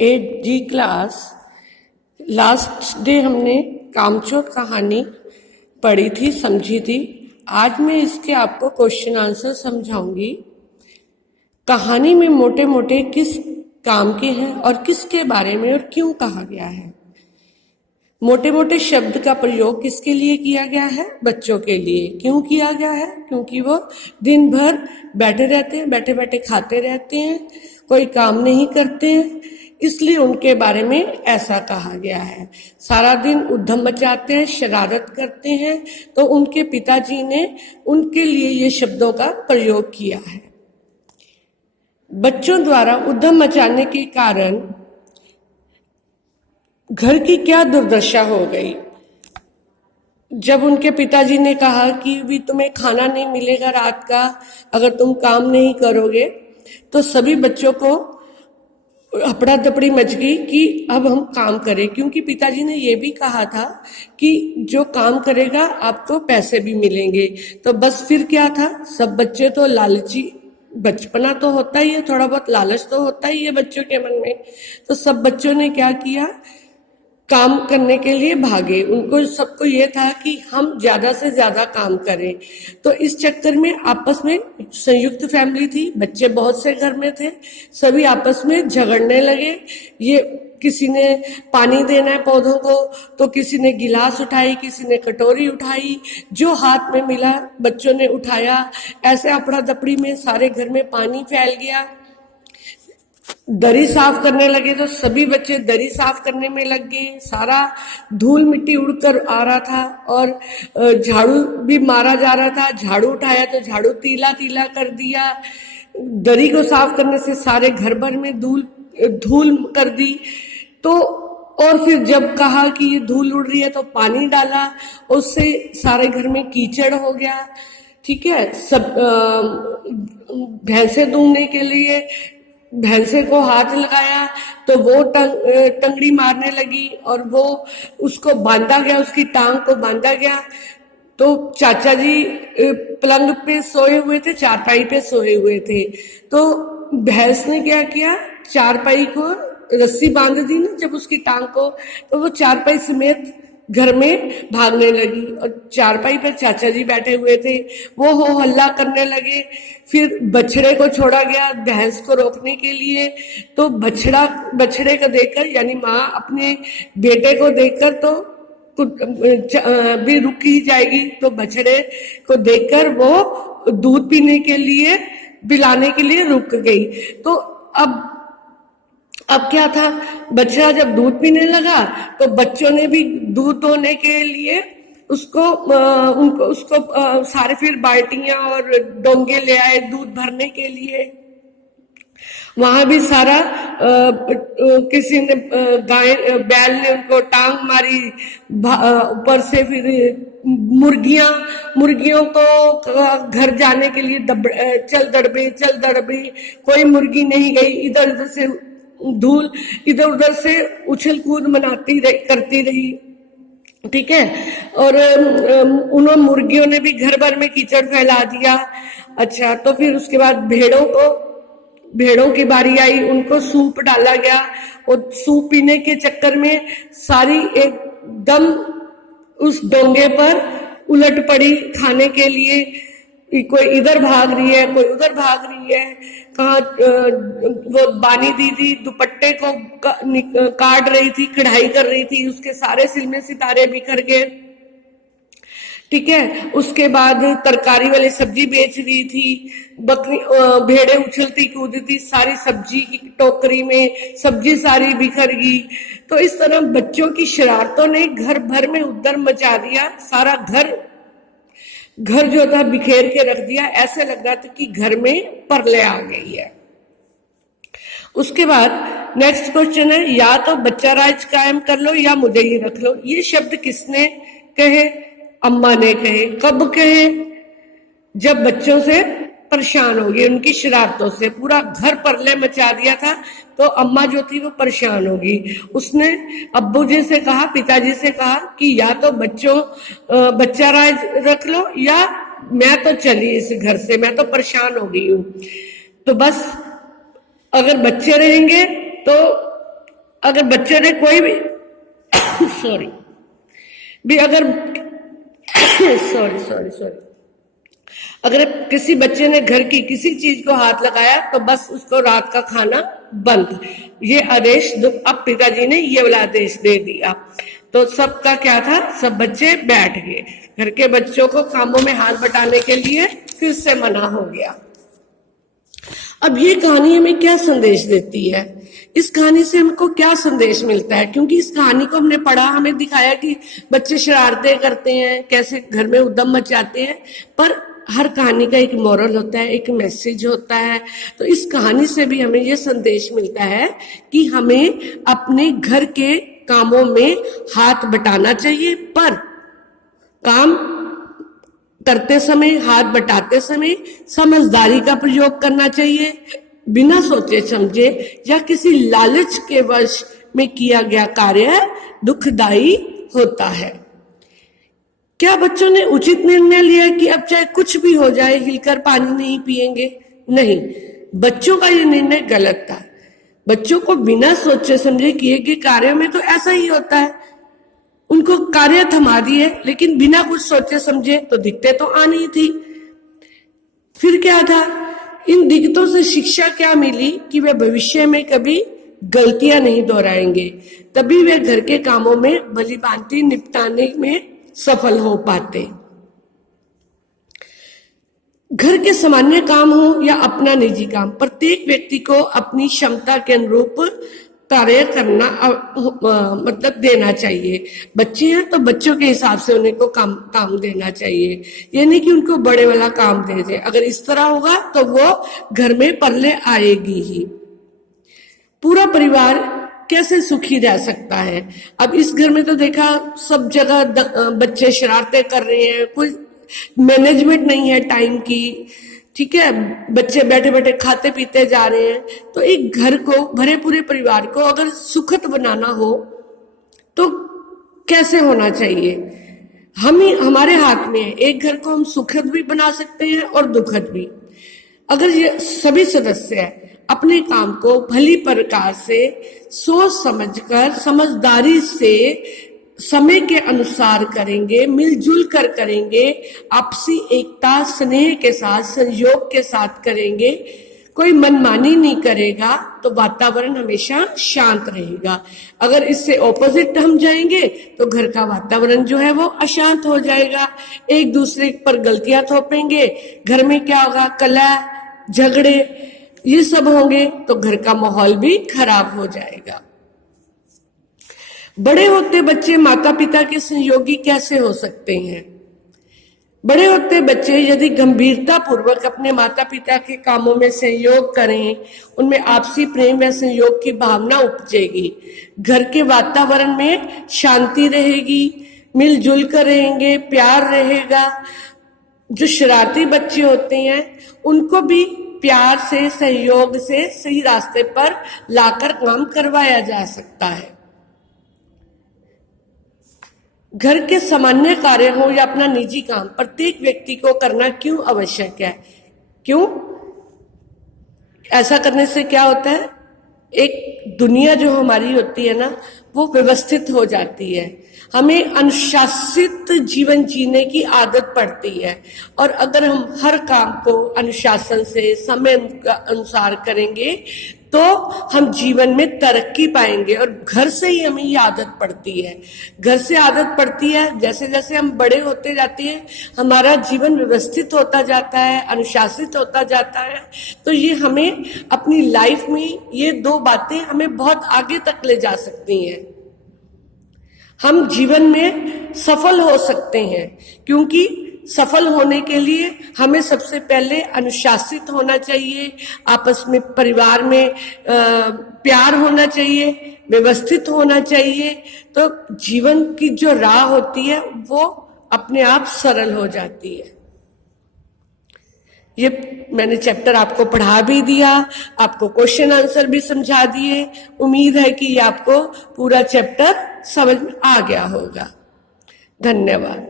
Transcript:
Eight G class last day हमने कामचोर कहानी पढ़ी थी, समझी थी। आज मैं इसके आपको क्वेश्चन आंसर समझाऊंगी। कहानी में मोटे मोटे किस काम के हैं और किसके बारे में और क्यों कहा गया है। मोटे मोटे शब्द का प्रयोग किसके लिए किया गया है? बच्चों के लिए। क्यों किया गया है? क्योंकि वो दिन भर बैठे रहते हैं, बैठे बैठे खाते रहते हैं, कोई काम नहीं करते हैं, इसलिए उनके बारे में ऐसा कहा गया है। सारा दिन उद्यम मचाते हैं, शरारत करते हैं, तो उनके पिताजी ने उनके लिए ये शब्दों का प्रयोग किया है। बच्चों द्वारा उद्यम मचाने के कारण घर की क्या दुर्दशा हो गई। जब उनके पिताजी ने कहा कि भी तुम्हें खाना नहीं मिलेगा रात का अगर तुम काम नहीं करोगे, तो सभी बच्चों को हपड़ा दपड़ी मच गई कि अब हम काम करें, क्योंकि पिताजी ने ये भी कहा था कि जो काम करेगा आपको पैसे भी मिलेंगे। तो बस फिर क्या था, सब बच्चे तो लालची, बचपना तो होता ही है, थोड़ा बहुत लालच तो होता ही है बच्चों के मन में। तो सब बच्चों ने क्या किया, काम करने के लिए भागे। उनको सबको ये था कि हम ज्यादा से ज्यादा काम करें। तो इस चक्कर में आपस में संयुक्त फैमिली थी, बच्चे बहुत से घर में थे, सभी आपस में झगड़ने लगे। ये किसी ने पानी देना है पौधों को, तो किसी ने गिलास उठाई, किसी ने कटोरी उठाई, जो हाथ में मिला बच्चों ने उठाया। ऐसे अफड़ा दपड़ी में सारे घर में पानी फैल गया। दरी साफ करने लगे तो सभी बच्चे दरी साफ करने में लग गए। सारा धूल मिट्टी उड़कर आ रहा था और झाड़ू भी मारा जा रहा था। झाड़ू उठाया तो झाड़ू तीला तीला कर दिया। दरी को साफ करने से सारे घर भर में धूल कर दी। तो और फिर जब कहा कि ये धूल उड़ रही है तो पानी डाला, उससे सारे घर में कीचड़ हो गया। ठीक है, सब भैंसे दूंघने के लिए भैंसे को हाथ लगाया तो वो टंगड़ी मारने लगी और वो उसको बांधा गया, उसकी टांग को बांधा गया। तो चाचा जी पलंग पे सोए हुए थे, चारपाई पे सोए हुए थे। तो भैंस ने क्या किया, चारपाई को रस्सी बांध दी ना जब उसकी टांग को, तो वो चारपाई समेत घर में भागने लगी। और चारपाई पे चाचा जी बैठे हुए थे, वो हो हल्ला करने लगे। फिर बछड़े को छोड़ा गया भैंस को रोकने के लिए। तो बछड़े को देखकर, यानी माँ अपने बेटे को देखकर तो भी रुक ही जाएगी, तो बछड़े को देखकर वो दूध पीने के लिए, पिलाने के लिए रुक गई। तो अब क्या था, बच्चा जब दूध पीने लगा तो बच्चों ने भी दूध होने के लिए उसको सारे फिर बाल्टियां और डोंगे ले आए दूध भरने के लिए। वहां भी सारा किसी ने बैल ने उनको टांग मारी ऊपर से। फिर मुर्गियों को घर जाने के लिए चल दड़बे, कोई मुर्गी नहीं गई। इधर उधर से धूल, इधर उधर से उछल कूद करती रही। ठीक है, और उन मुर्गियों ने भी घर भर में कीचड़ फैला दिया। अच्छा, तो फिर उसके बाद भेड़ों की बारी आई, उनको सूप डाला गया और सूप पीने के चक्कर में सारी एकदम उस डोंगे पर उलट पड़ी खाने के लिए। कोई इधर भाग रही है, कोई उधर भाग रही है। कहाँ वो बानी दीदी दुपट्टे को काट रही थी, कढ़ाई कर रही थी, उसके सारे सिलमे सितारे बिखर गए। ठीक है, उसके बाद तरकारी वाली सब्जी बेच रही थी, भेड़े उछलती कूदती सारी सब्जी की टोकरी में, सब्जी सारी बिखर गई। तो इस तरह बच्चों की शरारतों ने घर भर में उद्दम मचा दिया। सारा घर जो था बिखेर के रख दिया। ऐसे लग रहा था कि घर में परले आ गई है। उसके बाद नेक्स्ट क्वेश्चन है, या तो बच्चा राज कायम कर लो या मुझे ही रख लो। ये शब्द किसने कहे? अम्मा ने कहे। कब कहे? जब बच्चों से परेशान हो गई, उनकी शरारतों से पूरा घर परले मचा दिया था। तो अम्मा जो थी वो परेशान होगी। उसने अब्बू जी से कहा, पिताजी से कहा कि या तो बच्चा राज रख लो या मैं तो चली इस घर से, मैं तो परेशान हो गई हूँ। तो बस अगर बच्चे रहेंगे तो अगर बच्चे ने कोई भी सॉरी भी अगर सॉरी अगर किसी बच्चे ने घर की किसी चीज को हाथ लगाया तो बस उसको रात का खाना बंद। ये आदेश अब पिताजी ने ये वाला आदेश दे दिया तो सबका क्या था, सब बच्चे बैठ गए। घर के बच्चों को कामों में हाथ बटाने के लिए फिर से मना हो गया। अब ये कहानी हमें क्या संदेश देती है, इस कहानी से हमको क्या संदेश मिलता है? क्योंकि इस कहानी को हमने पढ़ा, हमें दिखाया कि बच्चे शरारतें करते हैं, कैसे घर में उद्यम मचाते हैं, पर हर कहानी का एक मोरल होता है, एक मैसेज होता है। तो इस कहानी से भी हमें यह संदेश मिलता है कि हमें अपने घर के कामों में हाथ बटाना चाहिए, पर काम करते समय, हाथ बटाते समय समझदारी का प्रयोग करना चाहिए। बिना सोचे समझे या किसी लालच के वश में किया गया कार्य दुखदाई होता है। क्या बच्चों ने उचित निर्णय लिया कि अब चाहे कुछ भी हो जाए हिलकर पानी नहीं पिएंगे? नहीं, बच्चों का ये निर्णय गलत था। बच्चों को बिना सोचे समझे किए गए कार्यों में तो ऐसा ही होता है, उनको कार्य थमा दिए, लेकिन बिना कुछ सोचे समझे तो दिक्कतें तो आनी थी। फिर क्या था, इन दिक्कतों से शिक्षा क्या मिली कि वे भविष्य में कभी गलतियां नहीं दोहराएंगे, तभी वे घर के कामों में भली भांति निपटाने में सफल हो पाते। घर के सामान्य काम हो या अपना निजी काम, प्रत्येक व्यक्ति को अपनी क्षमता के अनुरूप कार्य करना मतलब देना चाहिए। बच्चे हैं तो बच्चों के हिसाब से उन्हें को काम देना चाहिए, ये नहीं कि उनको बड़े वाला काम दे दे। अगर इस तरह होगा तो वो घर में परले आएगी ही। पूरा परिवार कैसे सुखी रह सकता है? अब इस घर में तो देखा सब जगह बच्चे शरारतें कर रहे हैं, कोई मैनेजमेंट नहीं है टाइम की, ठीक है, बच्चे बैठे बैठे खाते पीते जा रहे हैं। तो एक घर को, भरे पूरे परिवार को अगर सुखद बनाना हो तो कैसे होना चाहिए? हम ही, हमारे हाथ में है। एक घर को हम सुखद भी बना सकते हैं और दुखद भी। अगर ये सभी सदस्य अपने काम को भली प्रकार से सोच समझकर समझदारी से समय के अनुसार करेंगे, मिलजुल कर करेंगे, आपसी एकता स्नेह के साथ संयोग के साथ करेंगे, कोई मनमानी नहीं करेगा तो वातावरण हमेशा शांत रहेगा। अगर इससे ऑपोजिट हम जाएंगे तो घर का वातावरण जो है वो अशांत हो जाएगा, एक दूसरे पर गलतियां थोपेंगे, घर में क्या होगा, कलह झगड़े ये सब होंगे तो घर का माहौल भी खराब हो जाएगा। बड़े होते बच्चे माता पिता के सहयोगी कैसे हो सकते हैं? बड़े होते बच्चे यदि गंभीरता पूर्वक अपने माता पिता के कामों में सहयोग करें, उनमें आपसी प्रेम व सहयोग की भावना उपजेगी, घर के वातावरण में शांति रहेगी, मिलजुल कर रहेंगे, प्यार रहेगा। जो शरारती बच्चे होते हैं उनको भी प्यार से, सहयोग से सही रास्ते पर लाकर काम करवाया जा सकता है। घर के सामान्य कार्य हो या अपना निजी काम, प्रत्येक व्यक्ति को करना क्यों आवश्यक है? क्यों? ऐसा करने से क्या होता है, एक दुनिया जो हमारी होती है ना वो व्यवस्थित हो जाती है, हमें अनुशासित जीवन जीने की आदत पड़ती है। और अगर हम हर काम को अनुशासन से समय अनुसार करेंगे तो हम जीवन में तरक्की पाएंगे। और घर से ही हमें ये आदत पड़ती है, घर से आदत पड़ती है। जैसे जैसे हम बड़े होते जाते हैं हमारा जीवन व्यवस्थित होता जाता है, अनुशासित होता जाता है। तो ये हमें अपनी लाइफ में ये दो बातें हमें बहुत आगे तक ले जा सकती हैं। हम जीवन में सफल हो सकते हैं, क्योंकि सफल होने के लिए हमें सबसे पहले अनुशासित होना चाहिए, आपस में परिवार में प्यार होना चाहिए, व्यवस्थित होना चाहिए। तो जीवन की जो राह होती है वो अपने आप सरल हो जाती है। ये मैंने चैप्टर आपको पढ़ा भी दिया, आपको क्वेश्चन आंसर भी समझा दिए। उम्मीद है कि ये आपको पूरा चैप्टर समझ में आ गया होगा। धन्यवाद।